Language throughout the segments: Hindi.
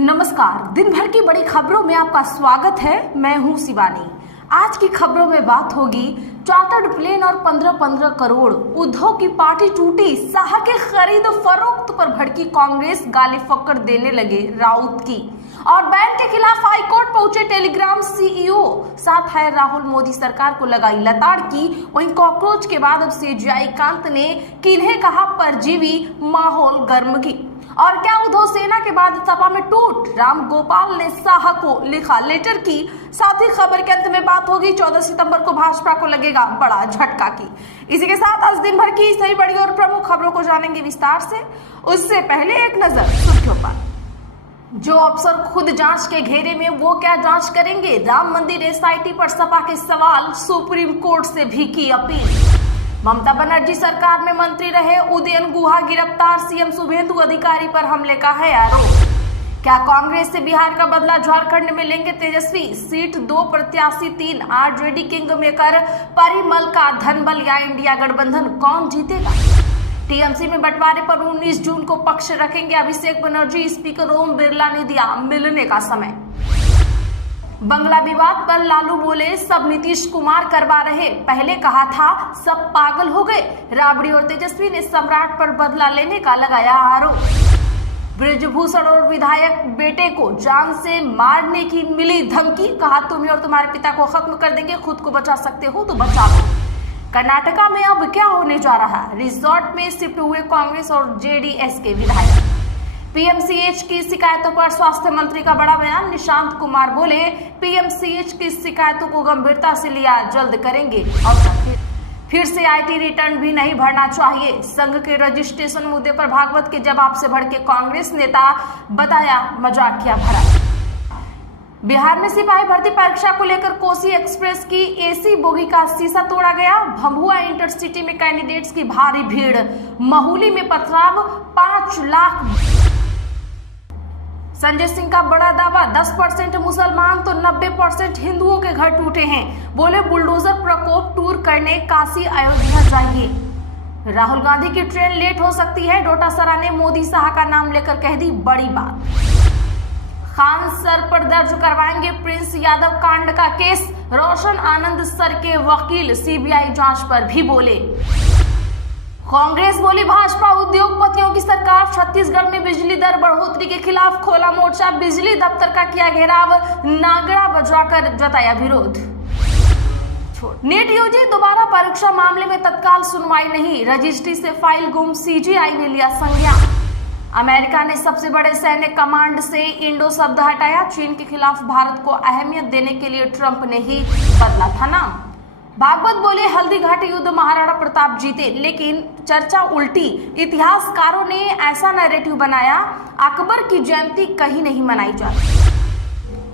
नमस्कार। दिन भर की बड़ी खबरों में आपका स्वागत है। मैं हूं शिवानी। आज की खबरों में बात होगी चार्टर्ड प्लेन और 15-15 करोड़, उद्धव की पार्टी टूटी, शाह के खरीद फरोख्त पर भड़की कांग्रेस, गाली फक्कड़ देने लगे राउत की, और बैन के खिलाफ हाईकोर्ट पहुंचे टेलीग्राम सीईओ, साथ है राहुल मोदी सरकार को लगाई लताड़ की। वहीं कॉकरोच के बाद अब सीजेआई कांत ने किन्हें कहा परजीवी, माहौल गर्म की। और क्या उद्धव सेना के बाद सपा में टूट, राम गोपाल ने शाह को लिखा लेटर की। साथ ही खबर के अंत में बात होगी 14 सितंबर को भाजपा को लगेगा बड़ा झटका की। इसी के साथ आज दिन भर की सही बड़ी और प्रमुख खबरों को जानेंगे विस्तार से। उससे पहले एक नजर सुर्खियों पर। जो अफसर खुद जांच के घेरे में, वो क्या जांच करेंगे? राम मंदिर एसआईटी पर सपा के सवाल, सुप्रीम कोर्ट से भी की अपील। ममता बनर्जी सरकार में मंत्री रहे उदयन गुहा गिरफ्तार, सीएम शुभेंदु अधिकारी पर हमले का है आरोप। क्या कांग्रेस से बिहार का बदला झारखंड में लेंगे तेजस्वी? सीट 2 प्रत्याशी 3, आरजेडी किंग मेकर परिमल का धनबल या इंडिया गठबंधन, कौन जीतेगा? टीएमसी में बंटवारे पर 19 जून को पक्ष रखेंगे अभिषेक बनर्जी, स्पीकर ओम बिरला ने दिया मिलने का समय। बंगला विवाद पर लालू बोले सब नीतीश कुमार करवा रहे, पहले कहा था सब पागल हो गए। राबड़ी और तेजस्वी ने सम्राट पर बदला लेने का लगाया आरोप। ब्रजभूषण और विधायक बेटे को जान से मारने की मिली धमकी, कहा तुम्हें और तुम्हारे पिता को खत्म कर देंगे, खुद को बचा सकते हो तो बचा लो। कर्नाटका में अब क्या होने जा रहा? रिजॉर्ट में शिफ्ट हुए कांग्रेस और जेडीएस के विधायक। पीएमसीएच की शिकायतों पर स्वास्थ्य मंत्री का बड़ा बयान, निशांत कुमार बोले पीएमसीएच की शिकायतों को गंभीरता से लिया जल्द करेंगे। और फिर से आईटी रिटर्न भी नहीं भरना चाहिए, संघ के रजिस्ट्रेशन मुद्दे पर भागवत के जवाब से भड़के कांग्रेस नेता, बताया मजाकिया भरा। बिहार में सिपाही भर्ती परीक्षा को लेकर कोसी एक्सप्रेस की एसी बोगी का शीशा तोड़ा गया। भभुआ इंटरसिटी में कैंडिडेट्स की भारी भीड़, महुली में पथराव, 5 लाख। संजय सिंह का बड़ा दावा, 10% मुसलमान तो 90% हिंदुओं के घर टूटे हैं। बोले बुलडोजर प्रकोप टूर करने काशी अयोध्या जाइए। राहुल गांधी की ट्रेन लेट हो सकती है, डोटासरा ने मोदी शाह का नाम लेकर कह दी बड़ी बात। खान सर पर दर्ज करवाएंगे प्रिंस यादव कांड का केस, रोशन आनंद सर के वकील सीबीआई जांच पर भी बोले। कांग्रेस बोली भाजपा उद्योगपतियों की सरकार, छत्तीसगढ़ में बिजली दर बढ़ोतरी के खिलाफ खोला मोर्चा, बिजली दफ्तर का किया घेराव, नागड़ा बजवाकर जताया विरोध। नीट यूजी दोबारा परीक्षा मामले में तत्काल सुनवाई नहीं, रजिस्ट्री से फाइल गुम, सीजीआई ने लिया संज्ञान। अमेरिका ने सबसे बड़े सैन्य कमांड से इंडो शब्द हटाया, चीन के खिलाफ भारत को अहमियत देने के लिए ट्रंप ने ही बदला था नाम। भागवत बोले हल्दी घाटी युद्ध महाराणा प्रताप जीते, लेकिन चर्चा उल्टी। इतिहासकारों ने ऐसा नैरेटिव बनाया अकबर की जयंती कहीं नहीं मनाई जाती।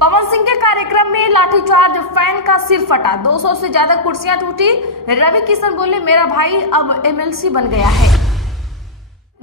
पवन सिंह के कार्यक्रम में लाठीचार्ज, फैन का सिर फटा, 200 से ज्यादा कुर्सियां टूटी। रवि किशन बोले मेरा भाई अब एमएलसी बन गया है।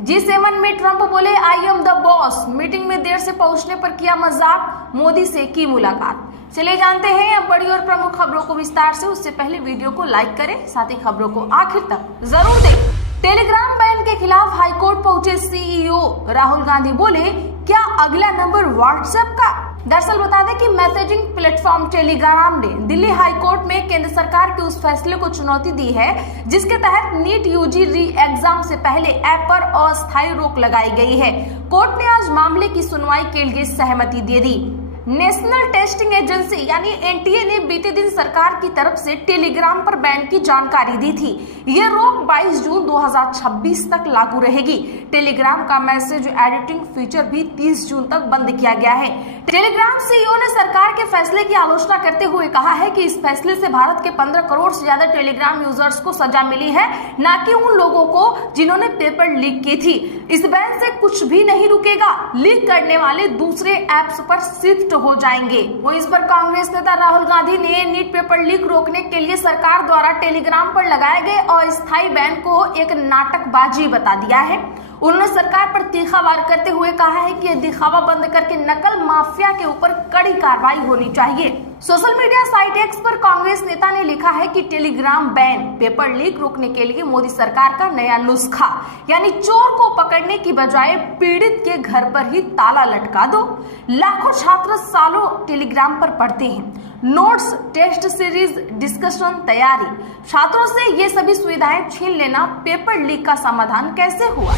G7 में ट्रंप बोले I am the boss, meeting में देर से पहुंचने पर किया मजाक, मोदी से की मुलाकात। चले जानते हैं अब बड़ी और प्रमुख खबरों को विस्तार से। उससे पहले वीडियो को लाइक करें, साथ ही खबरों को आखिर तक जरूर देखें। टेलीग्राम बैन के खिलाफ हाईकोर्ट पहुंचे सीईओ, राहुल गांधी बोले क्या अगला नंबर व्हाट्सएप का? दरअसल बता दें कि मैसेजिंग प्लेटफॉर्म टेलीग्राम ने दिल्ली हाईकोर्ट में केंद्र सरकार के उस फैसले को चुनौती दी है जिसके तहत नीट यूजी री एग्जाम से पहले ऐप पर अस्थायी रोक लगाई गई है। कोर्ट ने आज मामले की सुनवाई के लिए सहमति दे दी। नेशनल टेस्टिंग एजेंसी यानी एनटीए ने बीते दिन सरकार की तरफ से टेलीग्राम पर बैन की जानकारी दी थी। यह रोक 22 जून 2026 तक लागू रहेगी। टेलीग्राम का मैसेज एडिटिंग फीचर भी 30 जून तक बंद किया गया है। टेलीग्राम सीईओ ने सरकार के फैसले की आलोचना करते हुए कहा है कि इस फैसले से भारत के 15 करोड़ से ज्यादा टेलीग्राम यूजर्स को सजा मिली है, न कि उन लोगों को जिन्होंने पेपर लीक की थी। इस बैन से कुछ भी नहीं रुकेगा, लीक करने वाले दूसरे ऐप्स पर शिफ्ट हो जाएंगे। वो इस पर कांग्रेस नेता राहुल गांधी ने नीट पेपर लीक रोकने के लिए सरकार द्वारा टेलीग्राम पर लगाए गए अस्थायी बैन को एक नाटकबाजी बता दिया है। उन्होंने सरकार पर तीखा वार करते हुए कहा है कि दिखावा बंद करके नकल माफिया के ऊपर कड़ी कार्रवाई होनी चाहिए। सोशल मीडिया साइट एक्स पर कांग्रेस नेता ने लिखा है कि टेलीग्राम बैन, पेपर लीक रोकने के लिए मोदी सरकार का नया नुस्खा, यानी चोर को पकड़ने की बजाय पीड़ित के घर पर ही ताला लटका दो। लाखों छात्र सालों टेलीग्राम पर पढ़ते हैं, नोट्स, टेस्ट सीरीज, डिस्कशन, तैयारी। छात्रों से ये सभी सुविधाएं छीन लेना पेपर लीक का समाधान कैसे हुआ?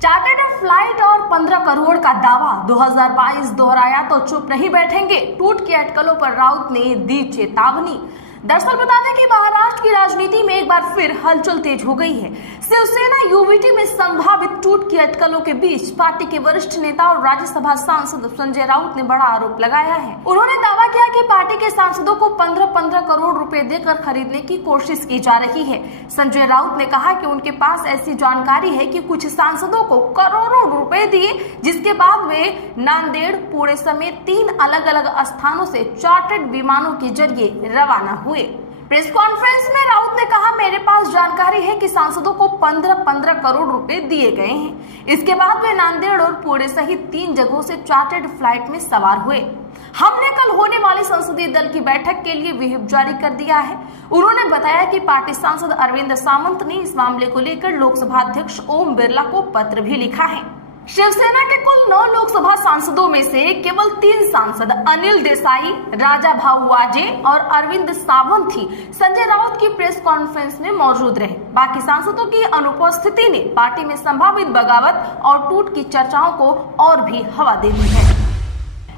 चार्टर्ड फ्लाइट और 15 करोड़ का दावा 2022 दोहराया तो चुप नहीं बैठेंगे, टूट की अटकलों पर राउत ने दी चेतावनी। दरअसल बता दें कि महाराष्ट्र की राजनीति में एक बार फिर हलचल तेज हो गई है। शिवसेना यूवीटी में संभावित टूट की अटकलों के बीच पार्टी के वरिष्ठ नेता और राज्यसभा सांसद संजय राउत ने बड़ा आरोप लगाया है। उन्होंने दावा किया कि पार्टी के सांसदों को 15-15 करोड़ रुपए देकर खरीदने की कोशिश की जा रही है। संजय राउत ने कहा कि उनके पास ऐसी जानकारी है कि कुछ सांसदों को करोड़ों रुपए दिए, जिसके बाद वे नांदेड़, पुणे समेत 3 अलग अलग स्थानों से चार्टर्ड विमानों के जरिए रवाना हुए। प्रेस कॉन्फ्रेंस में राउत ने कहा, मेरे पास जानकारी है कि सांसदों को 15-15 करोड़ रुपए दिए गए हैं। इसके बाद वे नांदेड़ और पुणे सहित 3 जगहों से चार्टर्ड फ्लाइट में सवार हुए। हमने कल होने वाली संसदीय दल की बैठक के लिए व्हिप जारी कर दिया है। उन्होंने बताया कि पार्टी सांसद अरविंद सावंत ने इस मामले को लेकर लोकसभा अध्यक्ष ओम बिरला को पत्र भी लिखा है। शिवसेना के कुल 9 लोकसभा सांसदों में से केवल 3 सांसद अनिल देसाई, राजा भाऊ वाजे और अरविंद सावंत ही संजय राउत की प्रेस कॉन्फ्रेंस में मौजूद रहे। बाकी सांसदों की अनुपस्थिति ने पार्टी में संभावित बगावत और टूट की चर्चाओं को और भी हवा दे दी है।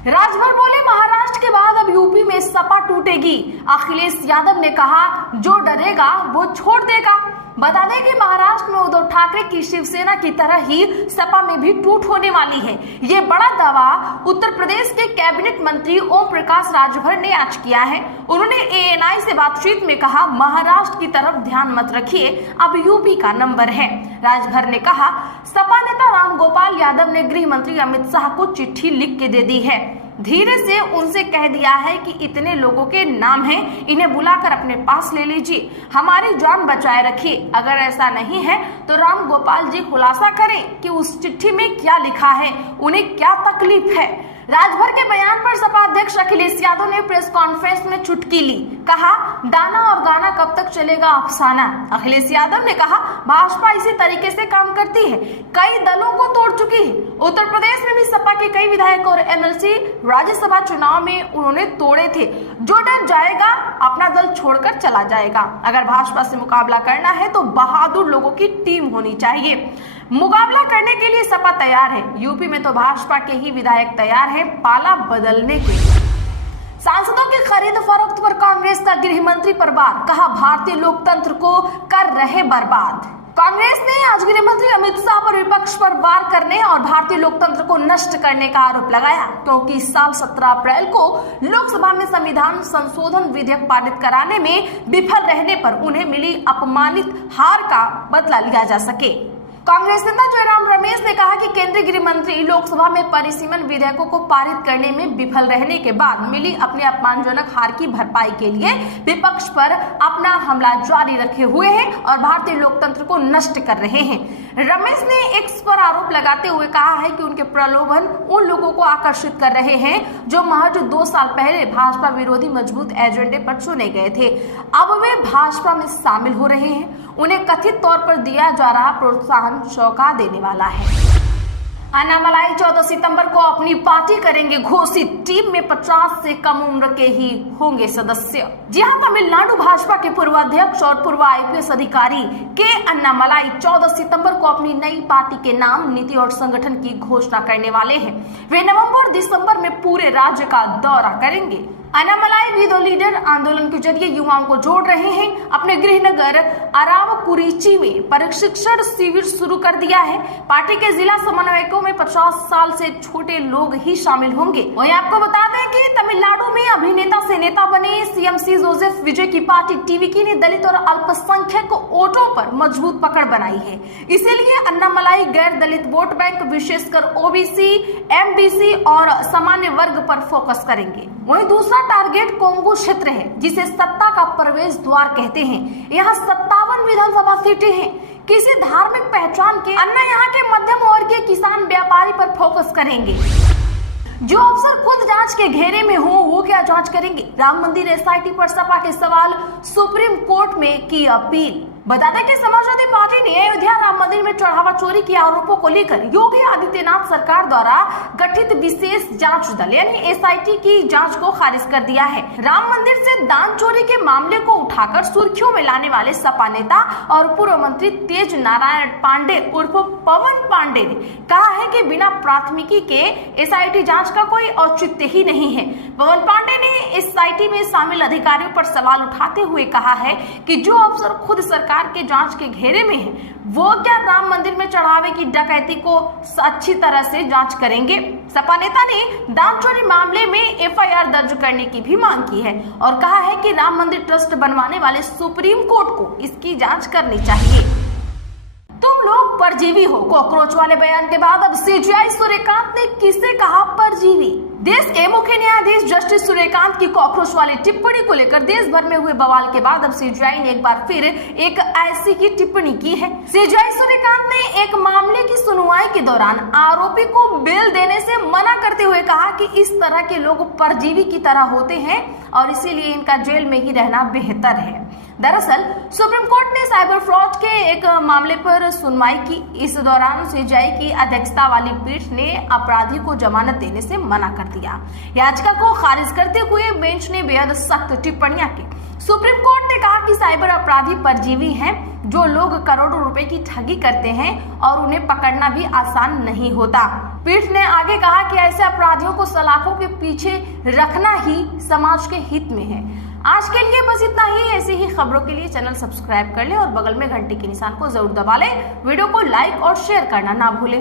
राजभर बोले, महाराष्ट्र के बाद अब यूपी में सपा टूटेगी। अखिलेश यादव ने कहा, जो डरेगा वो छोड़ देगा। बता दें कि महाराष्ट्र में उद्धव ठाकरे की शिवसेना की तरह ही सपा में भी टूट होने वाली है। ये बड़ा दावा उत्तर प्रदेश के कैबिनेट मंत्री ओम प्रकाश राजभर ने आज किया है। उन्होंने ANI से बातचीत में कहा, महाराष्ट्र की तरफ ध्यान मत रखिए, अब यूपी का नंबर है। राजभर ने कहा, सपा नेता रामगोपाल यादव ने गृह मंत्री अमित शाह को चिट्ठी लिख के दे दी है। धीरे से उनसे कह दिया है कि इतने लोगों के नाम हैं, इन्हें बुलाकर अपने पास ले लीजिए, हमारी जान बचाए रखिए। अगर ऐसा नहीं है तो राम गोपाल जी खुलासा करें कि उस चिट्ठी में क्या लिखा है, उन्हें क्या तकलीफ है। राजभर के बयान पर सपा अध्यक्ष अखिलेश यादव ने प्रेस कॉन्फ्रेंस में चुटकी ली। कहा, दाना और गाना कब तक चलेगा अफसाना। अखिलेश यादव ने कहा, भाजपा इसी तरीके से काम करती है, कई दलों को तोड़ चुकी है। उत्तर प्रदेश में भी सपा के कई विधायक और MLC राज्यसभा चुनाव में उन्होंने तोड़े थे। जो डर जाएगा अपना दल छोड़कर चला जाएगा। अगर भाजपा से मुकाबला करना है तो बहादुर लोगों की टीम होनी चाहिए। मुकाबला करने के लिए सपा तैयार है। यूपी में तो भाजपा के ही विधायक तैयार हैं पाला बदलने के लिए। सांसदों की खरीद फरोख्त पर कांग्रेस का गृह मंत्री पर वार, कहा, भारतीय लोकतंत्र को कर रहे बर्बाद। कांग्रेस ने आज गृह मंत्री अमित शाह पर विपक्ष पर वार करने और भारतीय लोकतंत्र को नष्ट करने का आरोप लगाया, क्योंकि इस साल 17 अप्रैल को लोकसभा में संविधान संशोधन विधेयक पारित कराने में विफल रहने पर उन्हें मिली अपमानित हार का बदला लिया जा सके। कांग्रेस नेता जयराम रमेश ने कहा कि केंद्रीय गृह मंत्री लोकसभा में परिसीमन विधेयकों को पारित करने में विफल रहने के बाद मिली अपने अपमानजनक हार की भरपाई के लिए विपक्ष पर अपना हमला जारी रखे हुए हैं और भारतीय लोकतंत्र को नष्ट कर रहे हैं। रमेश ने एक्स पर आरोप लगाते हुए कहा है कि उनके प्रलोभन उन लोगों को आकर्षित कर रहे हैं जो महज 2 साल पहले भाजपा विरोधी मजबूत एजेंडे पर चुने गए थे। अब वे भाजपा में शामिल हो रहे हैं। उन्हें कथित तौर पर दिया जा रहा प्रोत्साहन चौंका देने वाला है। अन्नामलाई 14 सितंबर को अपनी पार्टी करेंगे घोषित, टीम में 50 से कम उम्र के ही होंगे सदस्य। जी हां, तमिलनाडु भाजपा के पूर्व अध्यक्ष और पूर्व IPS अधिकारी के अन्नामलाई 14 सितंबर को अपनी नई पार्टी के नाम, नीति और संगठन की घोषणा करने वाले हैं। वे नवंबर दिसंबर में पूरे राज्य का दौरा करेंगे। अन्नामलाई विदो लीडर आंदोलन के जरिए युवाओं को जोड़ रहे हैं। अपने गृहनगर अरावकुरिची में प्रशिक्षण शिविर शुरू कर दिया है। पार्टी के जिला समन्वयकों में 50 साल से छोटे लोग ही शामिल होंगे। वहीं आपको बता दें कि तमिलनाडु में अभिनेता से नेता बने CMC जोसेफ विजय की पार्टी TVK ने दलित और अल्पसंख्यक वोटों पर मजबूत पकड़ बनाई है। इसीलिए अन्नामलाई गैर दलित वोट बैंक विशेषकर OBC, MBC और सामान्य वर्ग पर फोकस करेंगे। वहीं दूसरा टारगेट कोंगो क्षेत्र है, जिसे सत्ता का प्रवेश द्वार कहते हैं। यहाँ 57 विधानसभा सीटें हैं। किसी धार्मिक पहचान के, अन्य यहाँ के मध्यम वर्ग के किसान व्यापारी पर फोकस करेंगे। जो अफसर खुद जांच के घेरे में हो वो क्या जांच करेंगे? राम मंदिर एसआईटी पर सपा के सवाल, सुप्रीम कोर्ट में की अपील। बता दें कि समाजवादी पार्टी ने अयोध्या राम मंदिर में चढ़ावा चोरी के आरोपों को लेकर योगी आदित्यनाथ सरकार द्वारा गठित विशेष जांच दल यानी एसआईटी की जांच को खारिज कर दिया है। राम मंदिर से दान चोरी के मामले को उठाकर सुर्खियों में लाने वाले सपा नेता और पूर्व मंत्री तेज नारायण पांडे उर्फ पवन पांडे ने कहा है कि बिना प्राथमिकी के एसआईटी जांच का कोई औचित्य ही नहीं है। पवन पांडे ने एसआईटी में शामिल अधिकारियों पर सवाल उठाते हुए कहा है कि जो अफसर खुद सरकार के जांच के घेरे में है वो क्या राम मंदिर में चढ़ावे की डकैती को अच्छी तरह से जांच करेंगे? सपा नेता ने दान चोरी मामले में एफआईआर दर्ज करने की भी मांग की है और कहा है कि राम मंदिर ट्रस्ट बनवाने वाले सुप्रीम कोर्ट को इसकी जांच करनी चाहिए। तुम लोग परजीवी हो, कॉकरोच वाले बयान के बाद अब सीजेआई सूर्यकांत ने किसे कहा परजीवी? देश के मुख्य न्यायाधीश जस्टिस सूर्यकांत की कॉकरोच वाली टिप्पणी को लेकर देश भर में हुए बवाल के बाद अब सीजेआई ने एक बार फिर एक ऐसी की टिप्पणी की है। सीजेआई सूर्यकांत ने एक मामले की सुनवाई के दौरान आरोपी को बेल देने से मना करते हुए कहा कि इस तरह के लोग परजीवी की तरह होते हैं और इसीलिए इनका जेल में ही रहना बेहतर है। दरअसल सुप्रीम कोर्ट ने साइबर फ्रॉड के एक मामले पर सुनवाई की। इस दौरान सीजेआई की अध्यक्षता वाली पीठ ने अपराधी को जमानत देने से मना कर दिया। याचिका को खारिज करते हुए बेंच ने बेहद सख्त टिप्पणियां की। सुप्रीम कोर्ट ने कहा कि साइबर अपराधी परजीवी हैं, जो लोग करोड़ों रुपए की ठगी करते हैं और उन्हें पकड़ना भी आसान नहीं होता। पीठ ने आगे कहा कि ऐसे अपराधियों को सलाखों के पीछे रखना ही समाज के हित में है। आज के लिए बस इतना ही। ऐसी ही खबरों के लिए चैनल सब्सक्राइब कर लें और बगल में घंटी के निशान को जरूर दबा लें। वीडियो को लाइक और शेयर करना ना भूलें।